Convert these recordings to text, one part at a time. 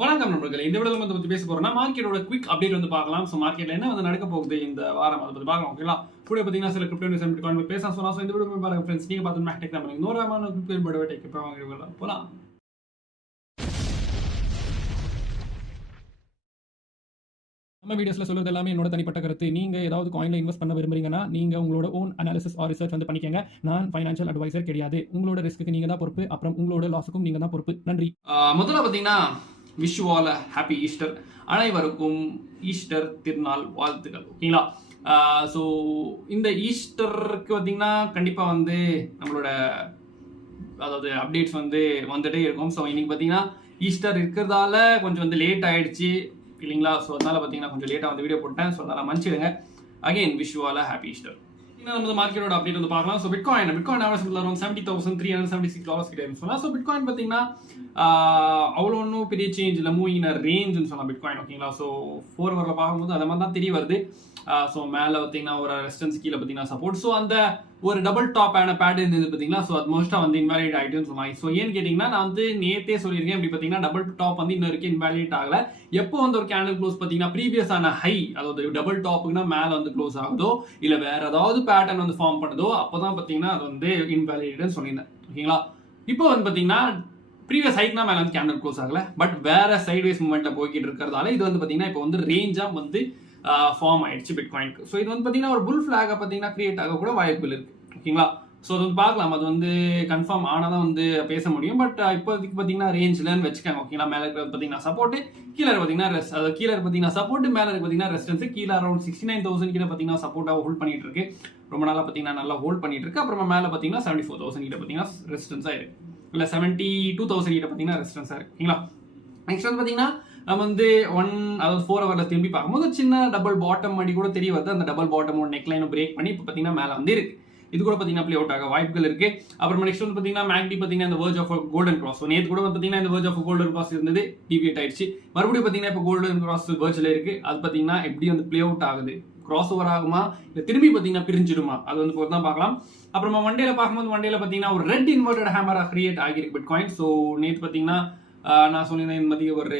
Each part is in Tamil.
வணக்கம் நண்பர்களே. இந்த வீடியோல வந்து பத்தி பேச போறோம்னா மார்க்கெட்டோட குயிக் அப்டேட் வந்து பார்க்கலாம். சோ மார்க்கெட்ல என்ன வந்து நடக்க போகுது இந்த வாரம் அத பத்தி பார்க்கலாம். ஓகேங்களா? கூட பாத்தீங்கன்னா சில கிரிப்டோ நியூஸ் அண்ட் பிட்காயின் பேசலாம். சோ இந்த வீடியோ பாருங்க फ्रेंड्स. நீங்க பார்த்து மேக் டெக் நம்ம நோராமான கிரிப்டோ படவே டெக் இப்போ வாங்குறீங்களா? போலாம். நம்ம வீடியோஸ்ல சொல்றது எல்லாமே என்னோட தனிப்பட்ட கருத்து. நீங்க ஏதாவது காயின்ல இன்வெஸ்ட் பண்ண விரும்புறீங்கன்னா நீங்க உங்களோட ஓன் அனாலிசிஸ் ஆர் ரிசர்ச் வந்து பண்ணிக்கங்க. நான் ஃபைனான்ஷியல் அட்வைசர் கிடையாது. உங்களோட ரிஸ்க்கு நீங்க தான் பொறுப்பு. அப்புறம் உங்களோட லாஸுக்கும் நீங்க தான் பொறுப்பு. நன்றி. முதல்ல பாத்தீங்கன்னா wish you all happy Easter. அனைவருக்கும் ஈஸ்டர் திருநாள் வாழ்த்துக்கள். ஓகேங்களா? ஸோ இந்த ஈஸ்டருக்கு பார்த்தீங்கன்னா கண்டிப்பாக வந்து நம்மளோட அதாவது அப்டேட்ஸ் வந்து வந்துட்டே இருக்கும். ஸோ இன்னைக்கு பார்த்தீங்கன்னா ஈஸ்டர் இருக்கிறதால கொஞ்சம் வந்து லேட் ஆயிடுச்சு இல்லைங்களா? ஸோ அதனால பார்த்தீங்கன்னா கொஞ்சம் லேட்டாக வந்து வீடியோ போட்டேன். ஸோ அதனால் மன்னிச்சிடுங்க. Again wish you all happy Easter. நம்ம மார்க்கெட்டோட அப்டேட் வந்து பார்க்கலாம். ஸோ பிட்காயின் ஆவரேஜ் $70,376 கிட்ட சொல்லலாம். ஸோ பிட்காயின் பார்த்தீங்கன்னா அவ்வளோ ஒன்றும் பெரிய சேஞ்ச் இல்லை, மூவிங் ரேஞ்சுன்னு சொல்லலாம் பிட்காயின். ஓகேங்களா? ஸோ 4 ஹவரில் பார்க்கும்போது அதை மாதிரி தான் தெரிய வருது. ஸோ மேலே பார்த்தீங்கன்னா ஒரு ரெசிஸ்டன்ஸ், கீழே பார்த்தீங்கன்னா சப்போர்ட். ஸோ அந்த ஒரு டபுள் டாப் ஆன பேட் இருந்தது பார்த்தீங்கன்னா, ஸோ அது மோஸ்ட்டாக வந்து இன்வாலிட் ஆகிட்டுன்னு சொன்னாங்க. ஸோ ஏன்னு கேட்டிங்கன்னா நான் வந்து நேற்றே சொல்லியிருக்கேன், இப்படி பார்த்தீங்கன்னா டபுள் டாப் வந்து இன்னும் வரைக்கும் இன்வாலிட் ஆகலை. எப்போ வந்து ஒரு கேண்டில் க்ளோஸ் பார்த்தீங்கன்னா ப்ரீவியஸ் ஆன ஹை, அதாவது டபுள் டாப்புக்குன்னா மேலே வந்து க்ளோஸ் ஆகுதோ இல்லை வேற ஏதாவது பேட்டர்ன் வந்து ஃபார்ம் பண்ணுதோ அப்போ தான் பார்த்தீங்கன்னா அது வந்து இன்வாலிட்னு சொல்லியிருந்தேன். ஓகேங்களா? இப்போ வந்து பார்த்தீங்கன்னா ப்ரீவியஸ் ஹைக்னா மேலே வந்து கேண்டில் க்ளோஸ் ஆகலை, பட் வேற சைட்வேஸ் மூவ்மெண்ட்ல போய்கிட்டு இருக்கிறதால இது வந்து பார்த்தீங்கன்னா இப்போ வந்து ரேஞ்சாக வந்து ஃபார்ம் ஆயிடுச்சு பிட்காயினுக்கு. ஸோ இது வந்து பார்த்தீங்கன்னா ஒரு புல் ஃபிளாக பார்த்தீங்கன்னா கிரியேட் ஆக கூட வாய்ப்புகள் இருக்கு. ஓகேங்களா? ஸோ அது வந்து பார்க்கலாம், அது வந்து கன்ஃபார்ம் ஆனால் தான் வந்து பேச முடியும். பட் இப்போதைக்கு பார்த்தீங்கன்னா ரேஞ்சில்னு வச்சுக்காங்க. ஓகேங்களா? மேலே இருக்கிறது பார்த்தீங்கன்னா சப்போர்ட், கீழே பார்த்தீங்கன்னா அதாவது கீழே பார்த்தீங்கன்னா சப்போர்ட், மேலே பார்த்தீங்கன்னா ரெசிஸ்டன்ஸ். கீழே அரௌண்ட் 69,000 கிட்ட பார்த்தீங்கன்னா சப்போர்ட்டாக ஹோல்ட் பண்ணிட்டு இருக்கு. ரொம்ப நாளாக பார்த்தீங்கன்னா நல்லா ஹோல்ட் பண்ணிட்டு இருக்கு. அப்புறமா மேலே பார்த்தீங்கன்னா 74,000 கிட்ட பார்த்தீங்கன்னா ரெசிஸ்டன்ஸாக இருக்கு. இல்லை 72,000 கிட்ட பார்த்தீங்கன்னா ரெசிஸ்டன்ஸாக இருக்கு. ஓகேங்களா? நெக்ஸ்ட் வந்து பார்த்தீங்கன்னா நம்ம வந்து அதாவது 4 ஹவரில் திரும்பி பார்க்கும்போது சின்ன டபுள் பாட்டம் அடி கூட தெரிய வருது. அந்த டபுள் பாட்டம் நெக் லைனை பிரேக் பண்ணி இப்போ பார்த்தீங்கன்னா மேலே வந்து இருக்கு. இது கூட பார்த்தீங்கன்னா ப்ளே அவுட் ஆக வாய்ப்புகள் இருக்கு. அப்புறம் நெக்ஸ்ட் வந்து பார்த்தீங்கன்னா மேக்டி பார்த்தீங்கன்னா இந்த வேர்ஜ் ஆஃப் கோல்டன் கிராஸ். நேற்று கூட பார்த்தீங்கன்னா இந்த வேர்ஜ் ஆஃப் கோல்டன் கிராஸ் இருந்தது, டிவியேட் ஆயிடுச்சு. மறுபடியும் பார்த்தீங்கன்னா இப்போ கோல்டன் கிராஸ் வேர்ஜில் இருக்கு. அது பார்த்தீங்கன்னா எப்படி வந்து ப்ளே அவுட் ஆகுது, கிராஸ் ஓவர் ஆகுமா இல்லை திரும்பி பார்த்தீங்கன்னா பிரிஞ்சிடுமா, அது வந்து பொறுத்து தான் பார்க்கலாம். அப்புறமா வண்டேல பார்க்கும்போது வண்டேல பார்த்தீங்கன்னா ஒரு ரெட் இன்வெர்டட் ஹேமராக கிரியேட் ஆகிருக்கு பிட்காயின். ஸோ நேற்று பார்த்தீங்கன்னா நான் சொல்லியிருந்தேன் இந்த மாதிரி ஒரு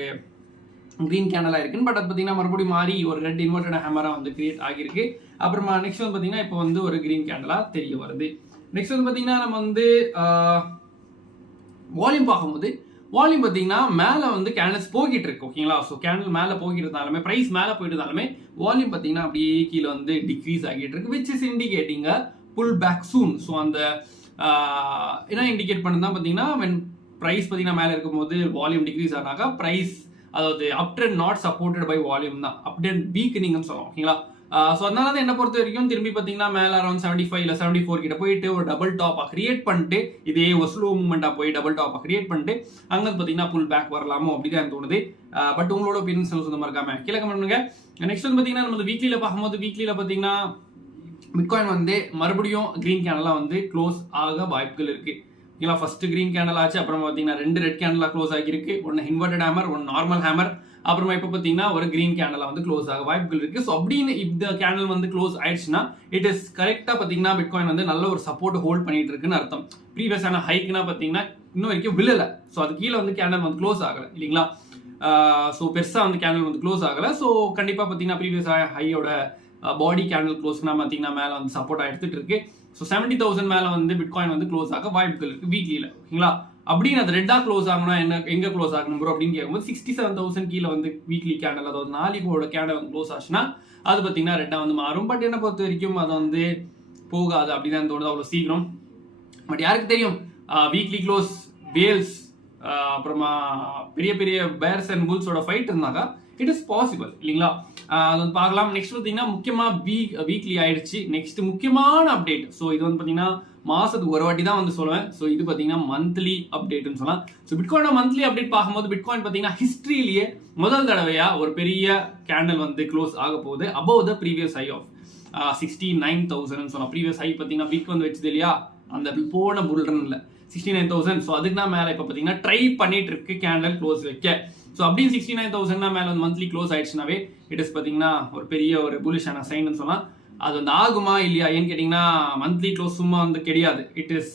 கிரீன் கேண்டலாக இருக்குன்னு, பட் அது பார்த்தீங்கன்னா மறுபடியும் மாறி ஒரு ரெட் இன்வெர்டட் ஹேமராக வந்து கிரியேட் ஆகிருக்கு. அப்புறமா நெக்ஸ்ட் வந்து பார்த்தீங்கன்னா இப்போ வந்து ஒரு கிரீன் கேண்டலாக தெரிய வருது. நெக்ஸ்ட் வந்து பார்த்தீங்கன்னா நம்ம வந்து வால்யூம் பார்க்கும்போது வால்யூம் பார்த்தீங்கன்னா மேலே வந்து கேண்டில்ஸ் போகிட்டு இருக்கு. ஓகேங்களா? ஸோ கேண்டில் மேலே போகிட்டு இருந்தாலுமே, ப்ரைஸ் மேலே போயிட்டு இருந்தாலுமே வால்யூம் பார்த்தீங்கன்னா அப்படியே கீழே வந்து டிக்ரீஸ் ஆகிட்டு இருக்கு, which is indicating pull back soon. So அந்த என்ன இண்டிகேட் பண்ணுதான் பார்த்தீங்கன்னா வென் ப்ரைஸ் பார்த்தீங்கன்னா மேலே இருக்கும்போது வால்யூம் டிக்ரீஸ் ஆனாக்கா ப்ரைஸ், அதாவது up trend not supported by volume தான், அப் ட்ரெண்ட் வீக்னிங்னு சொல்லுவோம். ஓகேங்களா? ஸோ அதனால தான் என்ன பொறுத்த வரைக்கும் திரும்பி பார்த்தீங்கன்னா மேலே அரௌண்ட் 75 இல்லை 74 கிட்ட போயிட்டு ஒரு டபுள் டாப்பாக கிரியேட் பண்ணிட்டு இதே ஒரு ஸ்லோ மூவ்மெண்ட்டாக போய் டபுள் டாப்பாக கிரியேட் பண்ணிட்டு அங்கே பார்த்தீங்கன்னா புல் பேக் வரலாமோ அப்படின்னு எனக்கு தோணுது. பட் உங்களோட ஒப்பீனியன்ஸ் சொந்தமாக இருக்காம கீழே கமெண்ட் பண்ணுங்க. நெக்ஸ்ட் வந்து பார்த்தீங்கன்னா நம்ம வீக்லியில் பார்க்கும்போது வீக்லியில் பார்த்தீங்கன்னா பிட்காயின் வந்து மறுபடியும் கிரீன் கேண்டலாக வந்து க்ளோஸ் ஆக வாய்ப்புகள் இருக்கு. ஓகேங்களா? ஃபர்ஸ்ட் கிரீன் கேண்டல் ஆச்சு, அப்புறம் பார்த்தீங்கன்னா 2 ரெட் கேண்டலாக க்ளோஸ் ஆகிருக்கு. ஒன்று இன்வெர்டட் ஹேமர், ஒன்று நார்மல் ஹேமர். அப்புறமா இப்போ பார்த்தீங்கன்னா ஒரு கிரீன் கேண்டலாக வந்து க்ளோஸ் ஆக வாய்ப்புகள் இருக்கு. ஸோ அப்படின்னு இந்த கேண்டல் வந்து க்ளோஸ் ஆயிடுச்சுன்னா இட் இஸ் கரெக்டாக பார்த்தீங்கன்னா பிட்காயின் வந்து நல்ல ஒரு சப்போர்ட் ஹோல்ட் பண்ணிட்டு இருக்குன்னு அர்த்தம். ப்ரீவியஸான ஹைக்குனா பார்த்தீங்கன்னா இன்னும் வரைக்கும் விழலை. ஸோ அது கீழே வந்து கேண்டல் வந்து க்ளோஸ் ஆகலை இல்லைங்களா? ஸோ பெருசாக வந்து கேண்டல் வந்து க்ளோஸ் ஆகலை. ஸோ கண்டிப்பாக பார்த்தீங்கன்னா ப்ரீவியஸ் ஹையோட பாடி கேண்டல் க்ளோஸ்னா பார்த்தீங்கன்னா மேலே வந்து சப்போர்ட்டாக எடுத்துட்டு இருக்கு. ஸோ 70,000 மேலே வந்து பிட்காயின் வந்து க்ளோஸ் ஆக வாய்ப்புகள் இருக்கு வீக்லியில். ஓகேங்களா? அப்படின்னு அது ரெட்டாக க்ளோஸ் ஆகணும், என்ன எங்கே க்ளோஸ் ஆகணும் ப்ரோ அப்படின்னு கேட்கும்போது 67,000 கீழே வந்து வீக்லி கேண்டல், அதாவது நாளைக்கோட கேண்டல் வந்து க்ளோஸ் ஆச்சுன்னா அது பார்த்தீங்கன்னா ரெட்டாக வந்து மாறும். பட் என்ன பொறுத்த வரைக்கும் அது வந்து போகாது அப்படின்னு தோணுது அவ்வளோ சீக்கிரம். பட் யாருக்கு தெரியும், வீக்லி க்ளோஸ் வேல்ஸ் அப்புறமா பெரிய பெரிய பேர்ஸ் அண்ட் புல்ஸோட ஃபைட் இருந்தாக்கா இட் இஸ் பாசிபிள் இல்லைங்களா? அது வந்து பார்க்கலாம். நெக்ஸ்ட் பார்த்தீங்கன்னா முக்கியமாக வீக்லி ஆயிடுச்சு. நெக்ஸ்ட் முக்கியமான அப்டேட். ஸோ இது வந்து பார்த்தீங்கன்னா மாசத்துக்கு ஒரு வாட்டி தான் வந்து சொல்லுவேன். ஸோ இது பார்த்தீங்கன்னா மந்த்லி அப்டேட்னு சொல்லலாம். ஸோ பிட்காயினோட மந்த்லி அப்டேட் பார்க்கும்போது பிட்காயின் பார்த்தீங்கன்னா ஹிஸ்ட்ரியிலேயே முதல் தடவையா ஒரு பெரிய கேண்டல் வந்து க்ளோஸ் ஆக போகுது above the previous high of 69,000 சொல்லலாம். ப்ரீவியஸ் ஹை பார்த்தீங்கன்னா வீக் வந்து வச்சது இல்லையா, அந்த போன புல்ரன் இல்லை 69,000. ஸோ அதுக்கு தான் மேலே இப்போ பார்த்தீங்கன்னா ட்ரை பண்ணிட்டு இருக்கு கேண்டல் க்ளோஸ் வைக்க. ஸோ அப்படின்னு 69,000 மேலே வந்து மந்த்லி க்ளோஸ் ஆயிடுச்சுனாவே இட் இஸ் பார்த்தீங்கன்னா ஒரு பெரிய ஒரு புலிஷான சைன்னு சொல்லலாம். அது வந்து ஆகுமா இல்லையா ஏன்னு கேட்டிங்கன்னா மந்த்லி க்ளோஸ் சும்மா வந்து கிடையாது. இட் இஸ்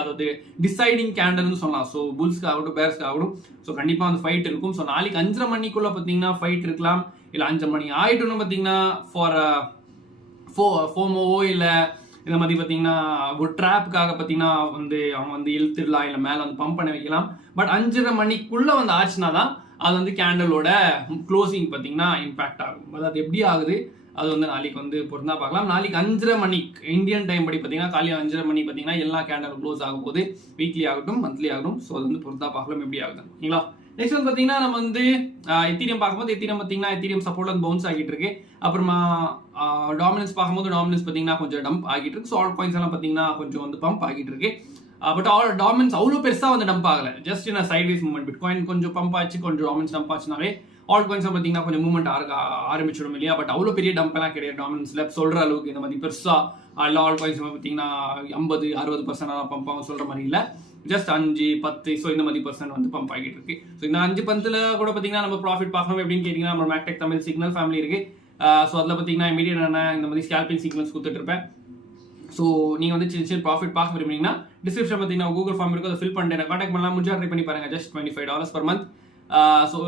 அதாவது டிசைடிங் கேண்டல்னு சொல்லலாம். ஸோ புல்ஸ்க்கு ஆகட்டும் பேர்ஸ்க்கு ஆகட்டும் ஸோ கண்டிப்பாக வந்து ஃபைட் இருக்கும். ஸோ நாளைக்கு 5:30 மணிக்குள்ள பார்த்தீங்கன்னா ஃபைட் இருக்கலாம். இல்லை 5 மணி ஆயிட்டுன்னு பார்த்தீங்கன்னா ஃபார் ஃபோமோவோ இல்லை இந்த மாதிரி பார்த்தீங்கன்னா ஒரு ட்ராப்புக்காக பார்த்தீங்கன்னா வந்து அவங்க வந்து இழுத்துடலாம், இல்லை மேலே வந்து பம்ப் பண்ண வைக்கலாம். பட் 5:30 மணிக்குள்ளே வந்து ஆச்சுன்னா தான் அது வந்து கேண்டலோட க்ளோசிங் பார்த்தீங்கன்னா இம்பாக்ட் ஆகும். அதாவது எப்படி ஆகுது அது வந்து நாளைக்கு வந்து பொறுத்தா பார்க்கலாம். நாளைக்கு 5:30 மணிக்கு இந்தியன் டைம் படி பார்த்தீங்கன்னா காலையில் 5:30 மணி பார்த்தீங்கன்னா எல்லா கேண்டலும் க்ளோஸ் ஆகும் போது வீக்லி ஆகட்டும் மந்த்லி ஆகட்டும். ஸோ அது வந்து பொறுத்தா பார்க்கலாம் எப்படி ஆகுது. ஓகேங்களா. நெக்ஸ்ட் வந்து பார்த்தீங்கன்னா நம்ம வந்து எத்தீரியம் பார்க்கும்போது எத்தீரியம் பார்த்தீங்கன்னா எத்தீரியம் சப்போர்ட் வந்து பவுன்ஸ் ஆகிட்டு இருக்கு. அப்புறமா டாமினன்ஸ் பார்க்கும்போது டாமினன்ஸ் பார்த்தீங்கன்னா கொஞ்சம் டம்ப் ஆகிட்டு இருக்கு. ஸோ ஆல் காயின்ஸ் எல்லாம் பார்த்தீங்கன்னா கொஞ்சம் வந்து பம்ப் ஆகிட்டு இருக்கு. பட் ஆல் டாமினன்ஸ் அவ்வளோ பெருசாக வந்து டம்ப் ஆகலை. Just in sideways movement. Bitcoin கொஞ்சம் பம்ப் ஆச்சு, கொஞ்சம் டாமினன்ஸ் டம்ப் ஆச்சுனாவே ஆல் காயின்ஸ் பார்த்தீங்கன்னா கொஞ்சம் மூவ்மெண்ட் ஆரம்பிச்சிடும் இல்லையா. பட் அவ்வளோ பெரிய டம்ப் எல்லாம் கிடையாது டாமினன்ஸ்ல சொல்ற அளவுக்கு. இந்த மாதிரி பெருசா எல்லா ஆல் காயின்ஸ் பார்த்தீங்கன்னா 50-60% பம்ப் ஆகும் சொல்ற மாதிரி இல்லை. ஜஸ்ட் 5-10 ஸோ இந்த மாதிரி % வந்து பம்ப் ஆகிட்டு இருக்கு. ஸோ இந்த 5-10 கூட பார்த்தீங்கன்னா நம்ம ப்ராஃபிட் பார்க்கணும் எப்படின்னு கேட்டிங்கன்னா நம்ம மேக்டெக் தமிழ் சிக்னல் ஃபேமிலி இருக்கு. ஸோ அதில் பார்த்தீங்கன்னா இமீடியட் நான் இந்த மாதிரி ஸ்கேல்பிங் சீக்வன்ஸ் கொடுத்துட்டு இருப்பேன். ஸோ நீங்கள் வந்து சின்ன சின்ன ப்ராஃபிட் பார்க்க விரும்புறீங்கன்னா டிஸ்கிரிப்ஷன் பார்த்தீங்கன்னா கூகுள் ஃபார்ம் இருக்கும், அதை ஃபில் பண்ணிட்டு கான்டாக்ட் பண்ணலாம். முடிஞ்சா ட்ரை பண்ணி பாருங்க. Just $25 per month. So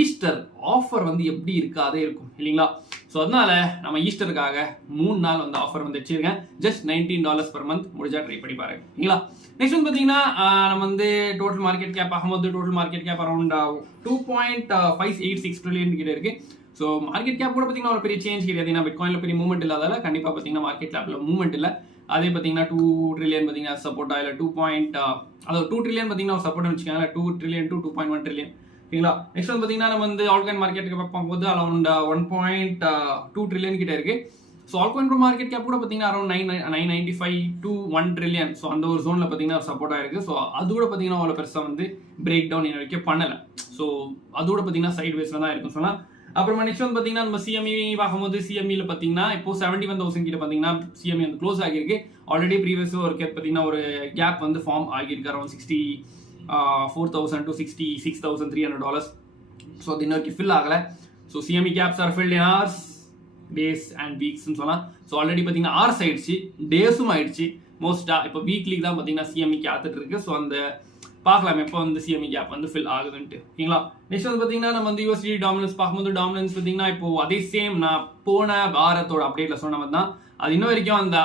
Easter offer வந்து எப்படி இருக்காதே இருக்கும் இல்லைங்களா. ஸோ அதனால நம்ம ஈஸ்டருக்காக 3 நாள் வந்து ஆஃபர் வந்து வச்சிருக்கேன். Just $19 per month. முடிஞ்சா ட்ரை பண்ணி பாருங்க இல்லைங்களா. நெக்ஸ்ட் வந்து பார்த்தீங்கன்னா நம்ம வந்து டோட்டல் மார்க்கெட் கேப் ஆகும்போது total market cap around 2.586 trillion கிட்ட இருக்கு. ஸோ மார்க்கெட் கேப் கூட பார்த்தீங்கன்னா ஒரு பெரிய சேஞ்ச் கிடையாது. ஏன்னா பிட்காயின்ல பெரிய மூவ்மெண்ட் இல்லாதால கண்டிப்பாக பார்த்தீங்கன்னா மார்க்கெட் கேப்ல மூவ்மெண்ட் இல்லை. அதே பார்த்தீங்கன்னா 2 trillion பார்த்தீங்கன்னா சப்போர்ட்டா இல்லை 2 trillion பார்த்தீங்கன்னா சப்போர்ட் வச்சுக்காங்க. 2 trillion to 2.1 trillion ஓகேங்களா. நெக்ஸ்ட் வந்து பார்த்தீங்கன்னா நம்ம வந்து ஆல்காயின் மார்க்கெட்டுக்கு பார்க்கும்போது அரௌண்ட் 1.2 trillion கிட்ட இருக்கு. ஸோ ஆல்காயின் மார்க்கெட் கேப் கூட பார்த்தீங்கன்னா அரௌண்ட் 995 to 1 trillion. ஸோ அந்த ஒரு ஜோனில் பார்த்தீங்கன்னா சப்போர்ட் ஆயிருக்கு. ஸோ அது கூட பார்த்தீங்கன்னா அவ்வளோ பெருசாக வந்து பிரேக் டவுன் இன்ன வரைக்கும் பண்ணலை. ஸோ அதோட பார்த்தீங்கன்னா சைட் வேஸ்ல தான் இருக்குன்னு சொன்னால். அப்புறமா நெக்ஸ்ட் வந்து பார்த்தீங்கன்னா நம்ம சிஎம்இ பார்க்கும்போது சிஎம்இல பார்த்தீங்கன்னா இப்போ 71,000 கிட்ட பார்த்தீங்கன்னா சிஎம்இ வந்து க்ளோஸ் ஆகிருக்கு. ஆல்ரெடி ப்ரீவியஸ் ஒரு பார்த்தீங்கன்னா ஒரு கேப் வந்து ஃபார்ம் ஆகியிருக்கு அரௌண்ட் $64,000 to $66,300. ஸோ அது இன்னொரு ஃபில் ஆகலை. So CME gaps are filled in hours, days and வீக்ஸ்ன்னு சொல்லலாம். ஸோ ஆல்ரெடி பார்த்தீங்கன்னா ஹவர்ஸ் ஆயிடுச்சு, டேஸும் ஆயிடுச்சு. மோஸ்ட்டாக இப்போ வீக்லிக்கு தான் பார்த்தீங்கன்னா சிஎம்இ காத்துட்டு இருக்கு. ஸோ அந்த பார்க்கலாம் எப்போ வந்து சிஎம்இ கேப் வந்து ஃபில் ஆகுதுன்ட்டு ஓகேங்களா. நெக்ஸ்ட் வந்து பார்த்தீங்கன்னா நம்ம வந்து யூஎஸ்டி டாமினன்ஸ் பார்க்கும்போது டாமினன்ஸ் பார்த்தீங்கன்னா இப்போ அதே சேம் நான் போன வாரத்தோட அப்டேட்ல சொன்ன மாதிரி தான் அது இன்ன வரைக்கும் அந்த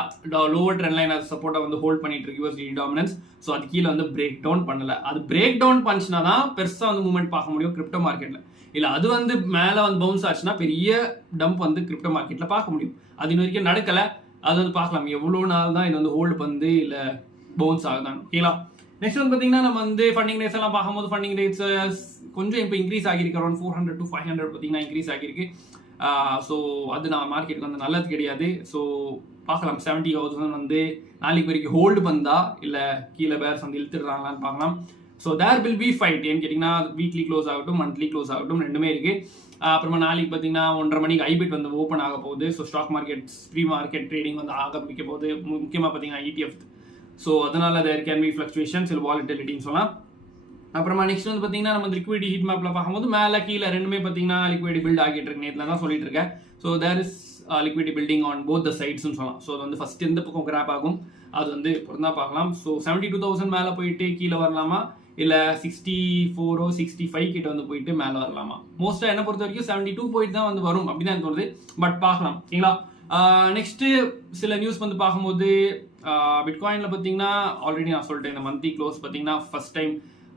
லோவர் ட்ரெண்ட் லைன் அது சப்போர்ட்டை வந்து ஹோல்ட் பண்ணிட்டு இருக்கு யூஎஸ்டி டாமினன்ஸ். ஸோ அது கீழே வந்து பிரேக் டவுன் பண்ணல. அது பிரேக் டவுன் பண்ணுச்சுன்னா தான் பெருசாக வந்து மூவ்மெண்ட் பார்க்க முடியும் கிரிப்டோ மார்க்கெட்ல. இல்லை அது வந்து மேலே வந்து பவுன்ஸ் ஆச்சுன்னா பெரிய டம்ப் வந்து கிரிப்டோ மார்க்கெட்ல பார்க்க முடியும். அது இன்ன வரைக்கும் நடக்கலை. அது வந்து பார்க்கலாம் எவ்வளோ நாள் தான் இது வந்து ஹோல்டு வந்து இல்லை பவுன்ஸ் ஆகுதான் ஓகேங்களா. நெக்ஸ்ட் வந்து பார்த்தீங்கன்னா நம்ம வந்து ஃபண்டிங் ரேட்ஸ் எல்லாம் பார்க்கும்போது ஃபண்டிங் ரேட்ஸ் கொஞ்சம் இப்போ இன்க்ரீஸ் ஆகிருக்கு. அரௌண்ட் 400 to 500 பார்த்தீங்கன்னா இன்க்ரீஸ் ஆகிருக்கு. ஸோ அது நான் மார்க்கெட்டுக்கு வந்து நல்லது கிடையாது. ஸோ பார்க்கலாம் 70,000 வந்து நாளைக்கு வரைக்கும் ஹோல்டு பண்ணா இல்லை கீழே பேர்ஸ் வந்து இழுத்துடுறாங்களான்னு பார்க்கலாம். So there will be fight. ஏன்னு கேட்டிங்கன்னா வீக்லி க்ளோஸ் ஆகட்டும் மந்த்லி க்ளோஸ் ஆகட்டும் ரெண்டுமே இருக்கு. அப்புறமா நாளைக்கு பார்த்தீங்கன்னா 1:30 மணிக்கு ஐபிட் வந்து ஓப்பன் ஆக போகுது. So stock market pre market trading வந்து ஆரம்பிக்க போகுது. முக்கியமாக பார்த்தீங்கன்னா ETF. ஸோ அதனால தேர் கேன் பி ஃப்ளக்சுவேஷன்ஸ் இல்லை வாலட்டிலிட்டின்னு சொல்லலாம். அப்புறமா நெக்ஸ்ட் வந்து பார்த்தீங்கன்னா நம்ம லிக்விடி ஹீட் மேப்ல பார்க்கும்போது மேலே கீழே ரெண்டுமே பார்த்தீங்கன்னா லிக்விடி பில்ட் ஆகிட்டு இருக்கு. நேற்றுல தான் சொல்லிட்டு இருக்கேன். So there is liquidity building on both the சைட்ஸ்னு சொல்லலாம். ஸோ அது வந்து ஃபர்ஸ்ட் எந்த பக்கம் கிராப் ஆகும் அது வந்து பொறுத்தா பார்க்கலாம். ஸோ 72,000 மேலே போயிட்டு கீழே வரலாமா இல்லை 64 65 கிட்ட வந்து போயிட்டு மேலே வரலாமா. மோஸ்ட்டாக என்ன பொறுத்த வரைக்கும் 72 போயிட்டு தான் வந்து வரும் அப்படிதான் தோணுது. பட் பார்க்கலாம் ஓகேங்களா. நெக்ஸ்ட் சில நியூஸ் வந்து பார்க்கும்போது பிட்காயின்ல பார்த்தீங்கன்னா ஆல்ரெடி நான் சொல்லிட்டேன் இந்த மந்த்லி க்ளோஸ் பார்த்தீங்கன்னா ஃபர்ஸ்ட் டைம்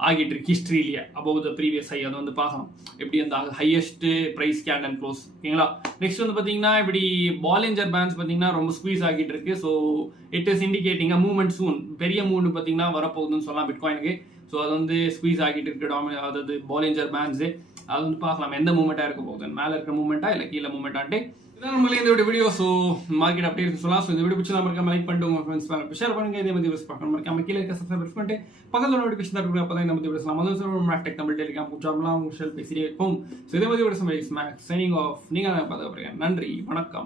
ஆகிட்டு இருக்கு ஹிஸ்ட்ரியிலேயே அபவ் த ப்ரீவியஸ் ஹை. அதை வந்து பார்க்கலாம் எப்படி அந்த ஹையஸ்ட் ப்ரைஸ் கேண்டல் க்ளோஸ் ஓகேங்களா. நெக்ஸ்ட் வந்து பார்த்தீங்கன்னா இப்படி பாலிஞ்சர் பேண்ட்ஸ் பார்த்தீங்கன்னா ரொம்ப ஸ்குவீஸ் ஆகிட்டு இருக்கு. So it is indicating a movement soon. பெரிய மூவ்மெண்ட் பார்த்தீங்கன்னா வரப்போகுதுன்னு சொல்லலாம் பிட்காயினுக்கு. ஸோ அது வந்து ஸ்குவீஸ் ஆகிட்டு இருக்கு அதாவது பாலிஞ்சர் பேண்ட்ஸு. அது வந்து பார்க்கலாம் எந்த மூவ்மெண்ட்டாக இருக்க போகுது, மேலே இருக்கிற மூவ்மெண்ட்டா இல்லை கீழே மூவ்மெண்ட்டான்ட்டு. இதான் நம்மளே இந்த வீடியோ. ஸோ மார்க்கெட் அப்படியே இருக்கு சொல்லலாம். ஸோ இந்த வீடியோ பிடிச்சா மறக்காம லைக் பண்ணிட்டு உங்க ஃப்ரெண்ட்ஸ் ஷேர் பண்ணுங்க. இதே மாதிரி வீடியோஸ் பார்க்கணும் மறக்காம கீழே இருக்க சப்ஸ்கிரைப் பண்ணிட்டு பக்கத்தில் நோட்டிஃபிகேஷன் இருக்கும். அப்போ தான் இந்த மாதிரி வீடியோஸ் நம்ம மேக்டெக் தமிழ் டெலிகிராம் கூச்சாமலாம் உங்கள் பேசிட்டே இருப்போம். ஸோ இதே மாதிரி வீடியோஸ் சைனிங் ஆஃப் நீங்கள் பார்த்து நன்றி வணக்கம்.